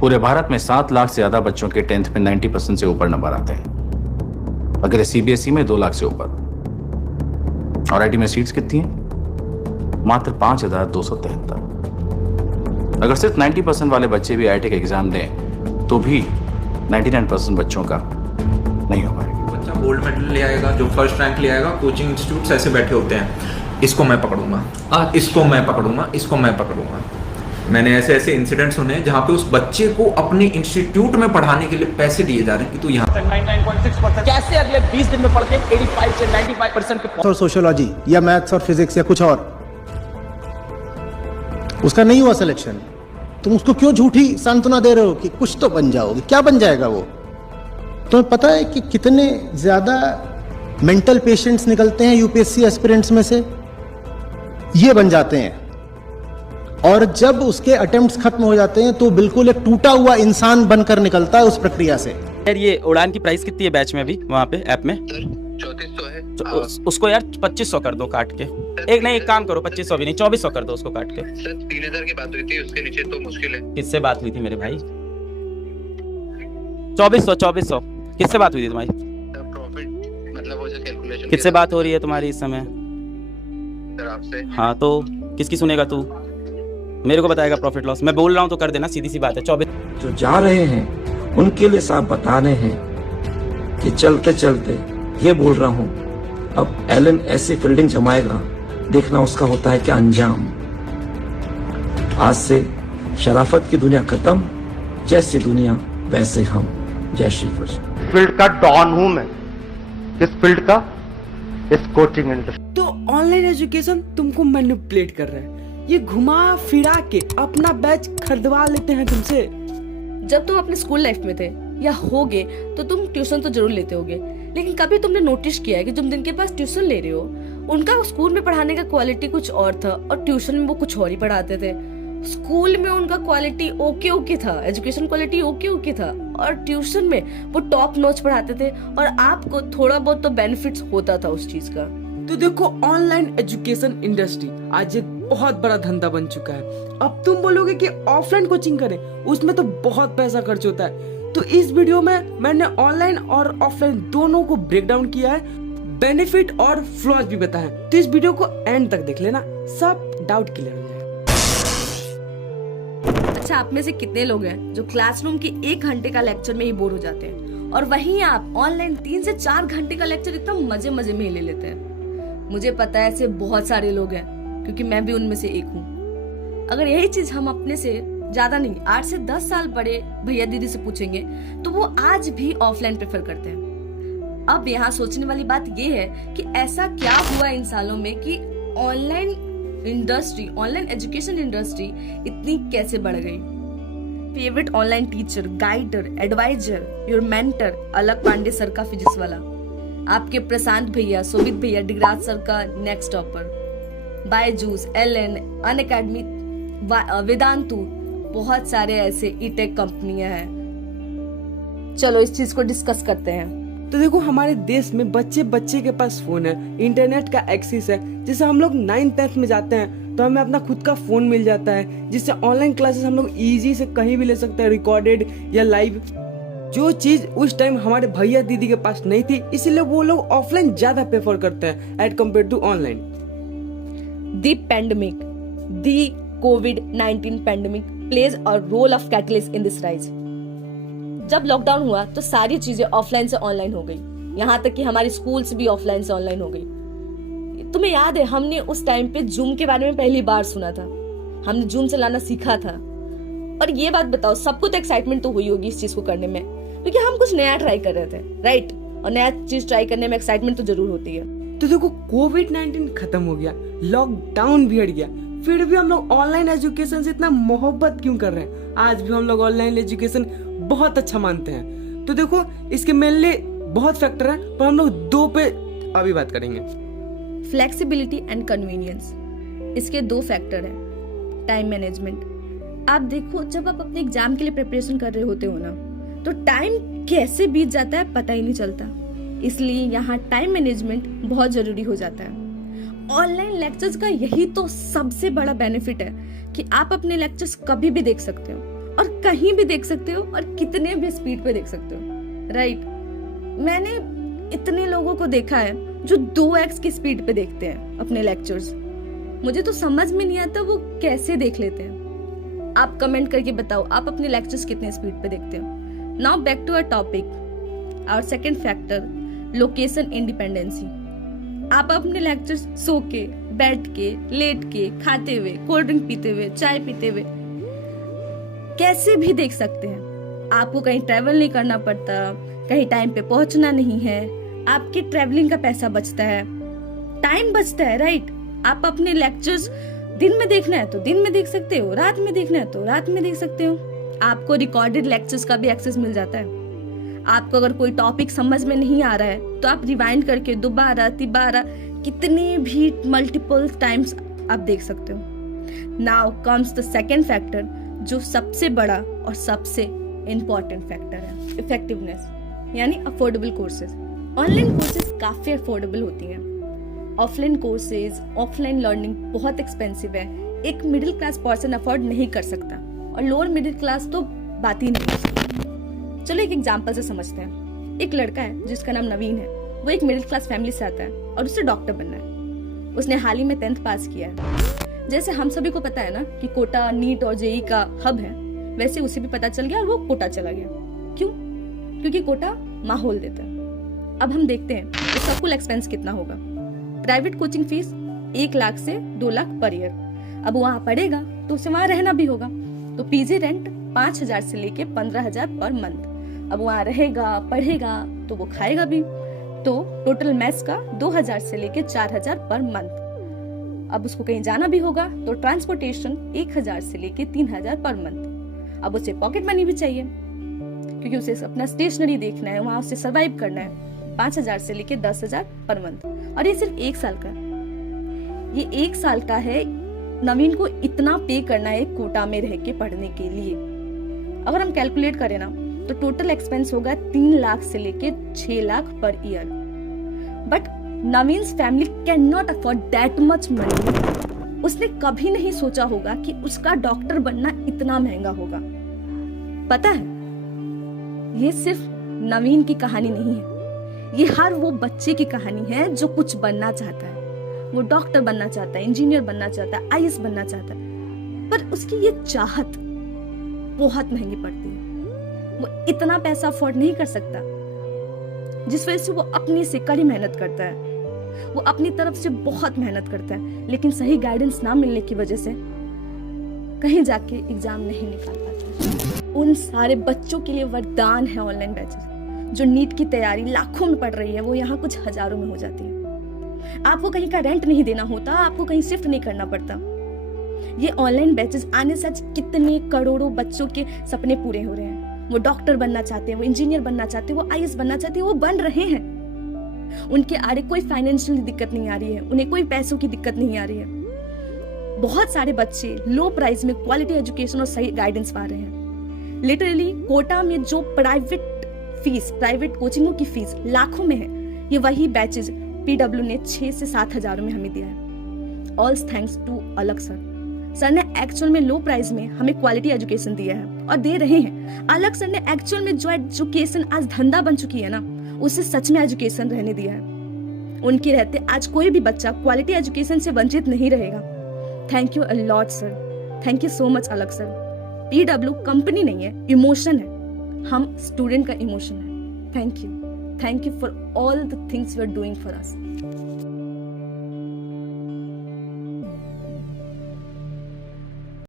पूरे भारत में 7 लाख से ज्यादा बच्चों के 10th में 90% से ऊपर नंबर आते हैं। अगर सीबीएसई में 2 लाख से ऊपर। और आईटी में सीट्स कितनी हैं? मात्र 5,273। अगर सिर्फ 90% वाले बच्चे भी आईटी का एग्जाम दें तो भी 99% बच्चों का नहीं हो पाएगा। बच्चा गोल्ड मेडल ले आएगा, जो फर्स्ट रैंक ले आएगा, कोचिंग इंस्टीट्यूट्स ऐसे बैठे होते हैं, इसको मैं पकड़ूंगा, इसको मैं पकड़ूंगा, इसको मैं पकड़ूंगा। मैंने ऐसे ऐसे इंसिडेंट सुने जहाँ पे उस बच्चे को अपने इंस्टीट्यूट में पढ़ाने के लिए पैसे दिए जा रहे हैं कि तू यहाँ 99.6% कैसे अगले 20 दिन में पढ़ के 85 से 95% पे और सोशियोलॉजी या मैथ्स और फिजिक्स या कुछ और, उसका नहीं हुआ सिलेक्शन, तुम उसको क्यों झूठी सांत्वना दे रहे हो कि कुछ तो बन जाओगे? क्या बन जाएगा वो? तुम्हें पता है कि कितने ज्यादा मेंटल पेशेंट्स निकलते हैं यूपीएससी एस्पिरेंट्स में से? ये बन जाते हैं, और जब उसके अटेम्प्ट्स खत्म हो जाते हैं तो बिल्कुल एक टूटा हुआ इंसान बनकर निकलता है उस प्रक्रिया से। यार ये उड़ान की प्राइस कितनी है बैच में अभी वहाँ पे ऐप में? 3400 है। उसको यार 2500 कर दो काट के। एक काम करो, 2500 भी नहीं, 2400 कर दो उसको काट के। सर 3000 की बात हुई थी, उसके नीचे तो मुश्किल है। किससे बात हुई थी मेरे भाई? 2400 किससे बात हुई थी तुम्हारी? प्रॉफिट मतलब वो जो कैलकुलेशन किससे बात हो रही है तुम्हारी इस समय? सर आपसे। हाँ तो किसकी सुनेगा तू? मेरे को बताएगा प्रॉफिट लॉस? मैं बोल रहा हूँ तो कर देना, सीधी सी बात है। 24 जो जा रहे हैं उनके लिए साफ बता रहे हैं कि चलते चलते ये बोल रहा हूँ, अब एलन ऐसी फील्डिंग जमाएगा, देखना उसका होता है क्या अंजाम। आज से शराफत की दुनिया खत्म, जैसी दुनिया वैसे हम। जय श्री कृष्ण। फील्ड का डॉन हूं मैं। किस फील्ड का? इस कोचिंग इंडस्ट्री। तो ऑनलाइन एजुकेशन तुमको मैनिपुलेट कर रहा है, ये घुमा फिरा के अपना बैच खरीदवा लेते हैं तुमसे। जब तुम अपने स्कूल लाइफ में थे या होगे तो तुम ट्यूशन तो जरूर लेते होगे, लेकिन कभी तुमने नोटिस किया है कि तुम जिनके पास ट्यूशन ले रहे हो उनका स्कूल में पढ़ाने का क्वालिटी कुछ और था और ट्यूशन में वो कुछ और ही पढ़ाते थे। स्कूल में उनका क्वालिटी ओके था, एजुकेशन क्वालिटी ओके था, और ट्यूशन में वो टॉप नॉच पढ़ाते थे और आपको थोड़ा बहुत तो बेनिफिट्स होता था उस चीज का। तो देखो ऑनलाइन एजुकेशन इंडस्ट्री आज एक बहुत बड़ा धंधा बन चुका है। अब तुम बोलोगे कि ऑफलाइन कोचिंग करें, उसमें तो बहुत पैसा खर्च होता है। तो इस वीडियो में मैंने ऑनलाइन और ऑफलाइन दोनों को ब्रेक डाउन किया है, बेनिफिट और फ्लॉज भी बताए। तो इस वीडियो को एंड तक देख लेना, सब डाउट क्लियर हो जाएगा। अच्छा, आप में से कितने लोग हैं जो क्लासरूम की 1 घंटे का लेक्चर में ही बोर हो जाते हैं और वहीं आप ऑनलाइन 3 से 4 घंटे का लेक्चर इतना मजे में ही ले लेते हैं? मुझे पता है ऐसे बहुत सारे लोग हैं, क्योंकि मैं भी उनमें से एक हूँ। अगर यही चीज हम अपने से ज्यादा नहीं 8 से 10 साल बड़े भैया दीदी से पूछेंगे तो वो आज भी ऑफलाइन प्रेफर करते हैं। अब यहाँ सोचने वाली बात ये है कि ऐसा क्या हुआ इन सालों में कि ऑनलाइन एजुकेशन इंडस्ट्री इतनी कैसे बढ़ गई? Favourite online teacher, guider, adviser, your mentor Alakh Pandey sir का फिजिक्स वाला, आपके प्रशांत भैया, सोभित भैया डिगराज सर का नेक्स्ट टॉपर, बायजूस, एलएन, अनअकैडमी, वेदांतु, बहुत सारे ऐसे ई-टेक कंपनियां हैं। चलो इस चीज को डिस्कस करते हैं। तो देखो हमारे देश में बच्चे के पास फोन है, इंटरनेट का एक्सेस है। जैसे हम लोग 9th-10th में जाते हैं तो हमें अपना खुद का फोन मिल जाता है, जिससे ऑनलाइन क्लासेस हम लोग इजी से कहीं भी ले सकते हैं, रिकॉर्डेड या लाइव। जो चीज उस टाइम हमारे भैया दीदी के पास नहीं थी, इसीलिए वो लोग ऑफलाइन ज्यादा प्रेफर करते हैं at compare to online. The COVID-19 pandemic plays a role of catalyst in this rise. जब लॉकडाउन हुआ तो सारी चीजें ऑफलाइन से ऑनलाइन हो गई, यहाँ तक कि हमारी स्कूल्स भी ऑफलाइन से ऑनलाइन हो गई। तुम्हें याद है हमने उस टाइम पे जूम के बारे में पहली बार सुना था, हमने जूम चलाना सीखा था। और ये बात बताओ, सबको तो एक्साइटमेंट तो हुई होगी इस चीज को करने में, क्योंकि हम कुछ नया ट्राई कर रहे थे, राइट? और नया चीज ट्राई करने में एक्साइटमेंट तो जरूर होती है। तो देखो कोविड-19 खत्म हो गया, लॉकडाउन भी हट गया, फिर भी हम लोग ऑनलाइन एजुकेशन से इतना मोहब्बत क्यों कर रहे हैं? आज भी हम लोग ऑनलाइन एजुकेशन बहुत अच्छा मानते हैं। तो देखो इसके मेनली बहुत फैक्टर हैं, पर हम लोग 2 पे अभी बात करेंगे। फ्लेक्सिबिलिटी एंड कन्वीनियंस, इसके 2 फैक्टर हैं। टाइम मैनेजमेंट, आप देखो जब आप अपने एग्जाम के लिए प्रिपरेशन कर रहे होते हो ना, तो टाइम कैसे बीत जाता है पता ही नहीं चलता। इसलिए यहाँ टाइम मैनेजमेंट बहुत जरूरी हो जाता है। ऑनलाइन लेक्चर्स का यही तो सबसे बड़ा बेनिफिट है कि आप अपने लेक्चर्स कभी भी देख सकते हो और कहीं भी देख सकते हो और कितने भी स्पीड पे देख सकते हो, राइट। मैंने इतने लोगों को देखा है जो 2x की स्पीड पे देखते हैं अपने लेक्चर्स। मुझे तो समझ में नहीं आता वो कैसे देख लेते हैं। आप कमेंट करके बताओ आप अपने लेक्चर्स कितने स्पीड पे देखते हो। Now back to our topic, our second factor, location independency. आप अपने लेक्चर्स सो के, बैठ के, लेट के, खाते हुए, कोल्ड ड्रिंक पीते हुए, चाय पीते हुए कैसे भी देख सकते हैं। आपको कहीं ट्रैवल नहीं करना पड़ता, कहीं टाइम पे पहुंचना नहीं है, आपके ट्रैवलिंग का पैसा बचता है, टाइम बचता है, राइट। आप अपने लेक्चर्स दिन में देखना है तो दिन में देख सकते हो, रात में देखना है तो रात में देख सकते हो। आपको रिकॉर्डेड लेक्चर्स का भी एक्सेस मिल जाता है। आपको अगर कोई टॉपिक समझ में नहीं आ रहा है तो आप रिवाइंड करके दोबारा तिबारा कितने भी मल्टीपल टाइम्स आप देख सकते हो। Now comes the second factor, जो सबसे बड़ा और सबसे इम्पोर्टेंट फैक्टर है, इफेक्टिवनेस, यानी अफोर्डेबल कोर्सेज। ऑनलाइन कोर्सेज काफी अफोर्डेबल होती हैं। ऑफलाइन कोर्सेज, ऑफलाइन लर्निंग बहुत एक्सपेंसिव है, एक मिडिल क्लास पर्सन अफोर्ड नहीं कर सकता, और लोअर मिडिल क्लास तो बात ही नहीं कर सकता। चलो एक एग्जांपल से समझते हैं। एक लड़का है जिसका नाम नवीन है, वो एक मिडिल क्लास फैमिली से आता है और उसे डॉक्टर बनना है। उसने हाल ही में 10th पास किया है। जैसे हम सभी को पता है ना कि कोटा, नीट और जेई का हब है, वैसे उसे भी पता चल गया और वो कोटा चला गया। क्यों? क्योंकि कोटा माहौल देता है। अब हम देखते हैं इसका कुल एक्सपेंस कितना होगा। प्राइवेट कोचिंग फीस 1 लाख से 2 लाख पर ईयर। अब वहाँ पढ़ेगा तो उसे वहाँ रहना भी होगा, तो पीजी रेंट 5,000 से लेके 15,000 पर मंथ। अब वहाँ रहेगा, पढ़ेगा तो वो खाएगा भी, तो टोटल मेस का 2,000 से लेके 4,000 पर मंथ। अब उसको कहीं जाना भी होगा तो ट्रांसपोर्टेशन 1,000 से लेके 3,000 पर मंथ। अब उसे पॉकेट मनी भी चाहिए क्योंकि उसे अपना स्टेशनरी देखना है, वहाँ उसे सर्वाइव करना है। 5,000 से लेके 10,000 पर मंथ। और ये सिर्फ 1 साल का, ये 1 साल का है। नवीन को इतना पे करना है कोटा में रह के पढ़ने के लिए। अगर हम कैलकुलेट करें ना तो टोटल एक्सपेंस होगा 3 लाख से लेके 6 lakh per year. But Naveen's family can not afford that much money. उसने कभी नहीं सोचा होगा कि उसका डॉक्टर बनना इतना महंगा होगा। पता है, ये सिर्फ नवीन की कहानी नहीं है, ये हर वो बच्चे की कहानी है जो कुछ बनना चाहता है। वो डॉक्टर बनना चाहता है, इंजीनियर बनना चाहता है, आईएएस बनना चाहता है, पर उसकी ये चाहत बहुत महंगी पड़ती है। वो इतना पैसा अफोर्ड नहीं कर सकता, जिस वजह से वो अपने से कड़ी मेहनत करता है। वो अपनी तरफ से बहुत मेहनत करता है, लेकिन सही गाइडेंस ना मिलने की वजह से कहीं जाके एग्जाम नहीं निकाल पाता। उन सारे बच्चों के लिए वरदान है ऑनलाइन बैचेस। जो नीट की तैयारी लाखों में पड़ रही है, वो यहाँ कुछ हजारों में हो जाती है। आपको कहीं का रेंट नहीं देना होता, आपको कहीं शिफ्ट नहीं करना पड़ता। ये ऑनलाइन बैचेस आने से आज कितने करोड़ों बच्चों के सपने पूरे हो रहे हैं। वो डॉक्टर बनना चाहते हैं, वो इंजीनियर बनना चाहते हैं, वो आईएएस बनना चाहते हैं, वो बन रहे हैं। उनके आगे कोई फाइनेंशियल दिक्कत नहीं आ रही है, उन्हें कोई पैसों की दिक्कत नहीं आ रही है। बहुत सारे बच्चे लो प्राइस में क्वालिटी एजुकेशन और सही गाइडेंस पा रहे हैं। लिटरली कोटा में जो प्राइवेट कोचिंगों की फीस लाखों में है, ये वही बैचेज पीडब्ल्यू ने 6 से 7,000 में हमें दिया है। ऑल थैंक्स टू अलग सर ने एक्चुअल में लो प्राइस में हमें क्वालिटी एजुकेशन दिया है और दे रहे हैं। अलग सर ने एक्चुअल में जो एजुकेशन आज धंधा बन चुकी है ना, उसे सच में एजुकेशन रहने दिया है। उनके रहते आज कोई भी बच्चा क्वालिटी एजुकेशन से वंचित नहीं रहेगा। Thank you a lot sir, thank you so much अलग सर। पीडब्ल्यू कंपनी नहीं है, इमोशन है। हम स्टूडेंट का इमोशन है। Thank you for all the things you are doing for us.